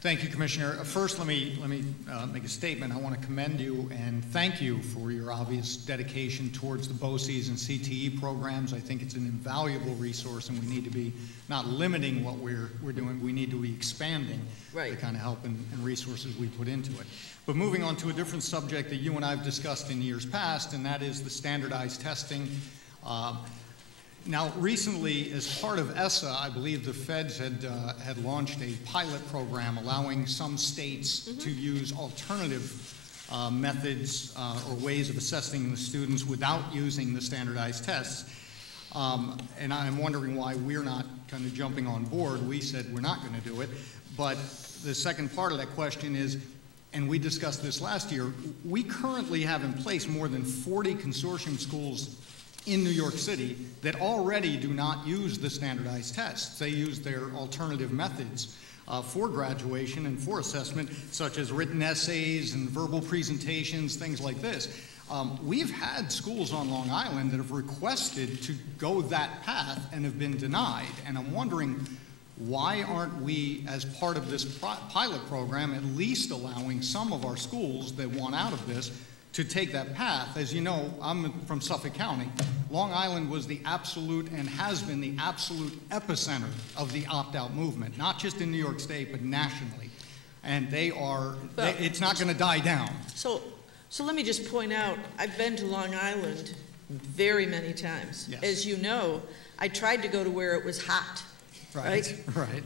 Thank you, Commissioner. First, let me make a statement. I want to commend you and thank you for your obvious dedication towards the BOCES and CTE programs. I think it's an invaluable resource, and we need to be not limiting what we're doing. We need to be expanding the kind of help and resources we put into it. But moving on to a different subject that you and I have discussed in years past, and that is the standardized testing. Now, recently, as part of ESSA, I believe the feds had launched a pilot program allowing some states to use alternative methods or ways of assessing the students without using the standardized tests. And I'm wondering why we're not kind of jumping on board. We said we're not going to do it. But the second part of that question is, and we discussed this last year, we currently have in place more than 40 consortium schools in New York City that already do not use the standardized tests. They use their alternative methods for graduation and for assessment, such as written essays and verbal presentations, things like this. We've had schools on Long Island that have requested to go that path and have been denied. And I'm wondering, why aren't we, as part of this pilot program, at least allowing some of our schools that want out of this to take that path? As you know, I'm from Suffolk County. Long Island was the absolute and has been the absolute epicenter of the opt-out movement, not just in New York State, but nationally. And it's not going to die down. So let me just point out, I've been to Long Island very many times. Yes. As you know, I tried to go to where it was hot. Right.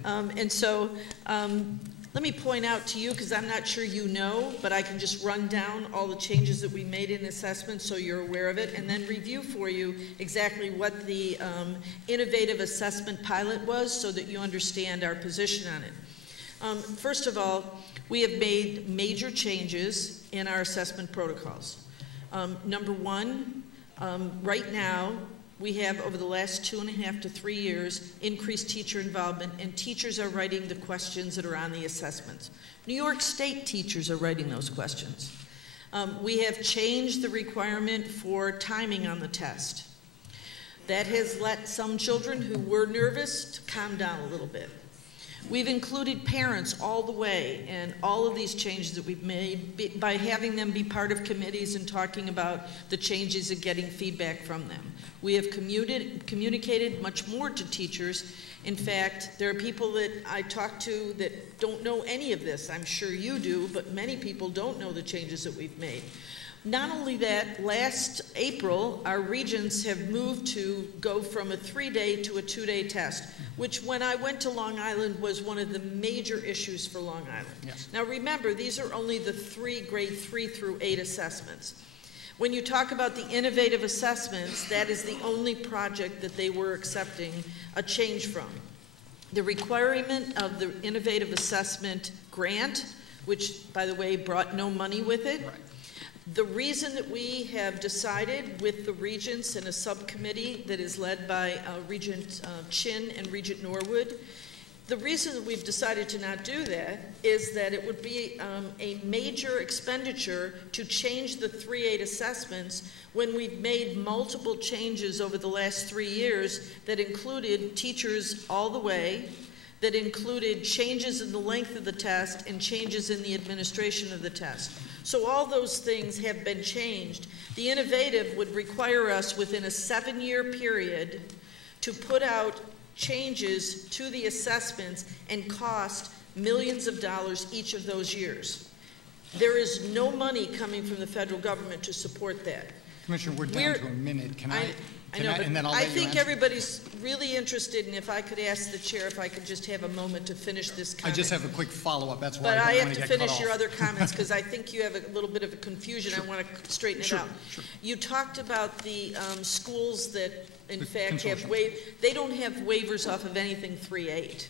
And so let me point out to you, because I'm not sure you know, but I can just run down all the changes that we made in assessment so you're aware of it, and then review for you exactly what the innovative assessment pilot was so that you understand our position on it. First of all, we have made major changes in our assessment protocols. Number one, right now, we have, over the last 2.5 to 3 years, increased teacher involvement, and teachers are writing the questions that are on the assessments. New York State teachers are writing those questions. We have changed the requirement for timing on the test. That has let some children who were nervous to calm down a little bit. We've included parents all the way in all of these changes that we've made by having them be part of committees and talking about the changes and getting feedback from them. We have communicated much more to teachers. In fact, there are people that I talk to that don't know any of this. I'm sure you do, but many people don't know the changes that we've made. Not only that, last April, our regents have moved to go from a 3-day to a 2-day test, which when I went to Long Island was one of the major issues for Long Island. Yes. Now remember, these are only the grade 3 through 8 assessments. When you talk about the innovative assessments, that is the only project that they were accepting a change from. The requirement of the innovative assessment grant, which by the way brought no money with it. Right. The reason that we have decided with the regents and a subcommittee that is led by Regent Chin and Regent Norwood, the reason that we've decided to not do that is that it would be a major expenditure to change the 3-8 assessments when we've made multiple changes over the last 3 years that included teachers all the way, that included changes in the length of the test and changes in the administration of the test. So all those things have been changed. The innovative would require us within a 7-year period to put out changes to the assessments and cost millions of dollars each of those years. There is no money coming from the federal government to support that. Commissioner, we're down to a minute. Can I know, and then I'll I let you think answer. Everybody's really interested, and if I could ask the chair if I could just have a moment to finish this comment. I just have a quick follow-up. That's why but I have don't want to get cut finish off. your other comments because I think you have a little bit of a confusion. Sure. I want to straighten it out. Sure. You talked about the schools that, in The fact, have consortium. they don't have waivers off of anything 3-8.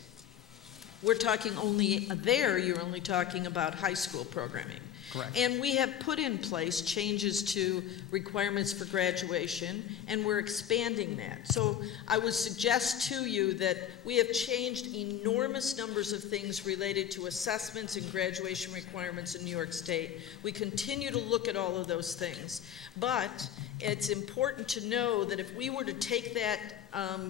We're talking only there. You're only talking about high school programming. Correct. And we have put in place changes to requirements for graduation, and we're expanding that. So I would suggest to you that we have changed enormous numbers of things related to assessments and graduation requirements in New York State. We continue to look at all of those things. But it's important to know that if we were to take that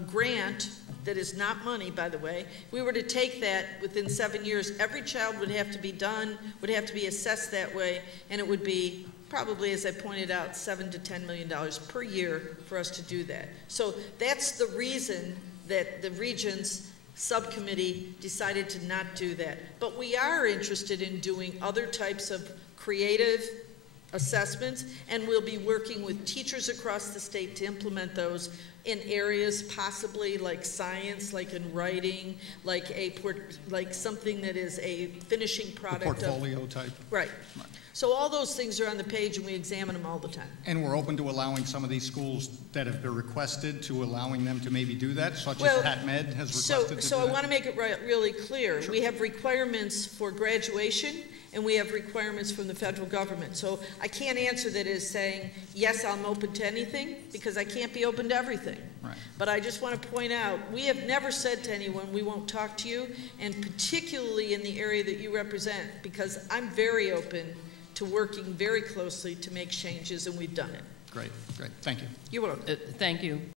grant that is not money, by the way, if we were to take that within 7 years, every child would have to be assessed that way, and it would be probably, as I pointed out, $7 to $10 million per year for us to do that. So that's the reason that the Regents subcommittee decided to not do that. But we are interested in doing other types of creative assessments, and we'll be working with teachers across the state to implement those in areas possibly like science, like in writing, like something that is a finishing product. The portfolio type. Right. So all those things are on the page, and we examine them all the time. And we're open to allowing some of these schools that have been requested to allowing them to maybe do that, such as Pat Med has requested to do that. So I want to make it really clear. Sure. We have requirements for graduation, and we have requirements from the federal government. So I can't answer that as saying, yes, I'm open to anything, because I can't be open to everything. Right. But I just want to point out, we have never said to anyone, we won't talk to you, and particularly in the area that you represent, because I'm very open to working very closely to make changes, and we've done it. Great, great. Thank you. You're welcome. Thank you.